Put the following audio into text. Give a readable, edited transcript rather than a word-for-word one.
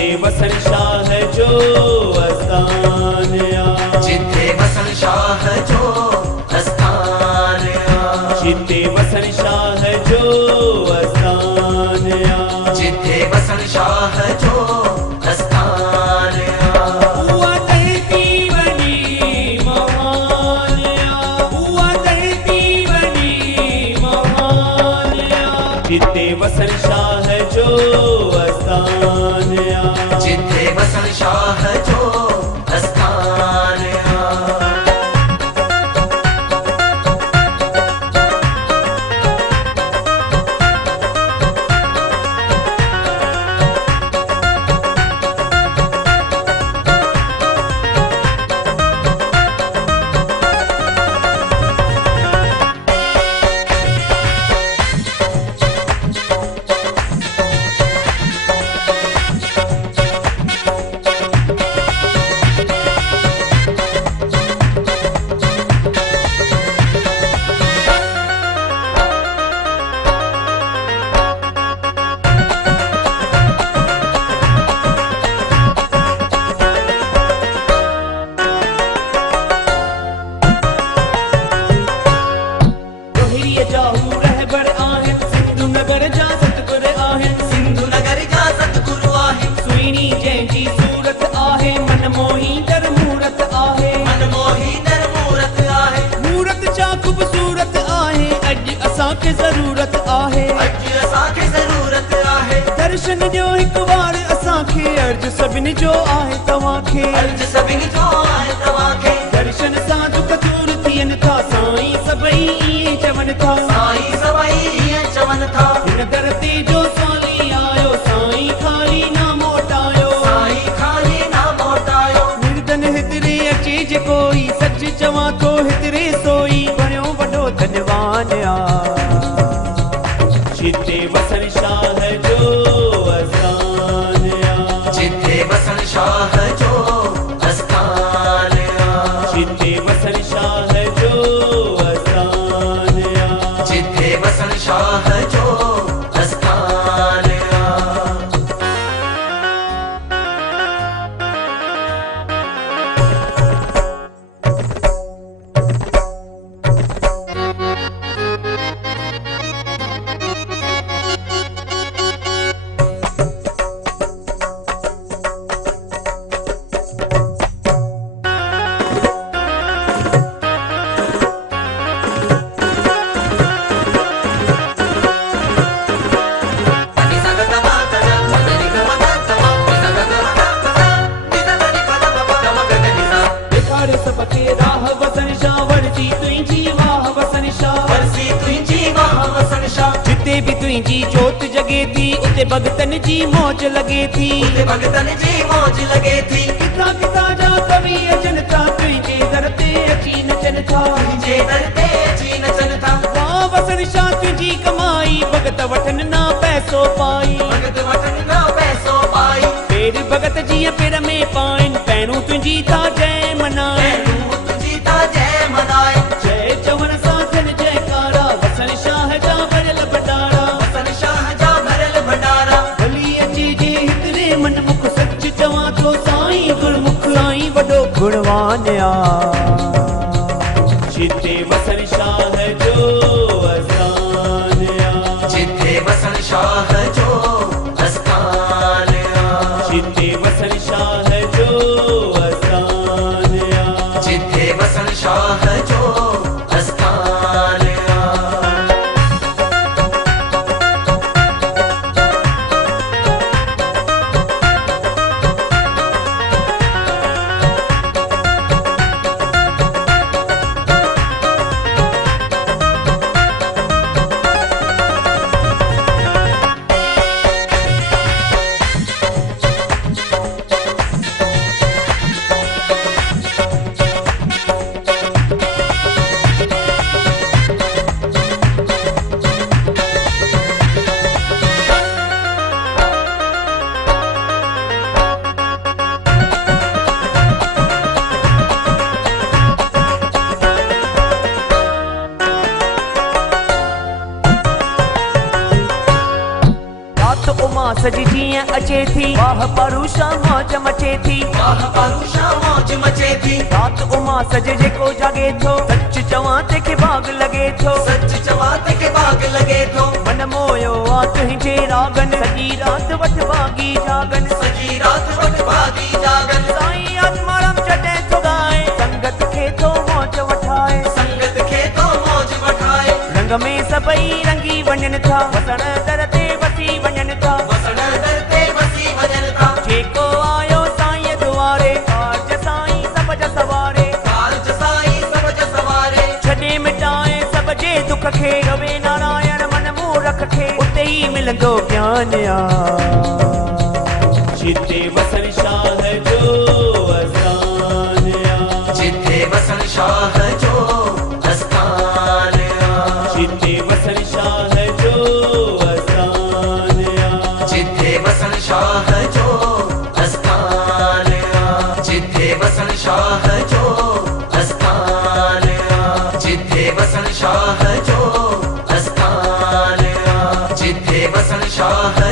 जिते वसन शाह जो अस्थान आ, जिथे वसन शाह जो अस्थान आ, जिते वसन शाह जो अस्थान आ, जिथे वसन शाह जो अस्थान आ। उहा धरती वॾी महान आ, उहा धरती वॾी महान आ, जिते वसन शाह जो अस्थान आ, जिथे वसन शाह जो अस्थान आ। ज़रूरत आहे, अॼु असांखे ज़रूरत आहे, दर्शन ॾियो हिकु बार असांखे, अर्ज़ु सभिनी जो आहे तव्हांखे, अर्ज़ु सभिनी जो आहे तव्हांखे, दर्शन सां दुख दूर थियनि था, साईं सभई ईअं चवनि था, साईं सभई ईअं चवनि था, हिन दर ते जो साली आयो, साईं खाली न मोटायो, साईं खाली न मोटायो, निर्धन हितरे अचे जेकोई, सच चवां थो हितरे सोई, बणियो वॾो धनवान आ, जिते वसन शाह जो अस्थान आ, जिथे वसन शाह जो अस्थान आ, जिते वसन शाह जो अस्थान आ, जिथे वसन शाह जो अस्थान आ। जिते भी तुंहिंजी जोत जगे थी, उते भगतन जी मौज लगे थी, उते भगतन जी मौज लगे थी, किथां किथां जा कवि अचनि था, तुंहिंजे दर ते अची नचनि था, तुंहिंजे दर ते अची नचनि था, वाह वसन शाह तुंहिंजी कमाई, भगत वठनि ना पैसो पाई, भगत वठनि ना पैसो पाई, पेर भगत जीअं पेर में पाइनि, पहिरूं तुंहिंजी था जय मनाए, पहिरूं तुंहिंजी था जय मनाए, जय चवण सां थियनि जयकारा, वसन शाह जा भरियल भंडारा, वसन शाह जा भरियल भंडारा, भली अचे जे हितरे मनमुख, सच चवां थो साईं गुरमुख, साईं वॾो गुणवान आ, जिते वसन शाह जो अस्थान आ, जिथे वसन शाह जो अस्थान आ, जिते वसन शाह जो अस्थान आ, जिथे वसन शाह जो अस्थान आ। सजी जीअं अचे थी, वाह परूषा मौज मचे थी, वाह परूषा मौज मचे थी, रात उमास जेको जागे थो, सच चवां तंहिंखे बाग लॻे थो, सच चवां तंहिंखे बाग लॻे थो, मन मोयो आ तुंहिंजे रागन, सॼी रात वटि बागी जागन, सॼी रात वटि बागी जागन, साईं आत्माराम जॾहिं थो ॻाए, संगत खे थो मौज वठाए, संगत खे थो मौज वठाए, रंग में सभई रंगी वञनि था, वसण दर ते वसी वञनि था, वसण दर ते वसी वञनि था, जेको आयो साईं दुआरे, कारज साईं सभ जा सवारे, कारज साईं सभ जा सवारे, छॾे मिटाए सभ जे दुख खे, रवे नारायण मन मूरख खे, उते ई मिलंदो ज्ञान आ, जिते वसण शाह जो अस्थान आ, जिथे वसण शाह जो अस्थान आ, जिते वसण शाह जो अस्थान आ, जिथे वसण शाह जो अस्थान आ, जिथे वसण शाह जो अस्थान आ, जिथे वसण शाह जो अस्थान आ, जिथे वसण शाह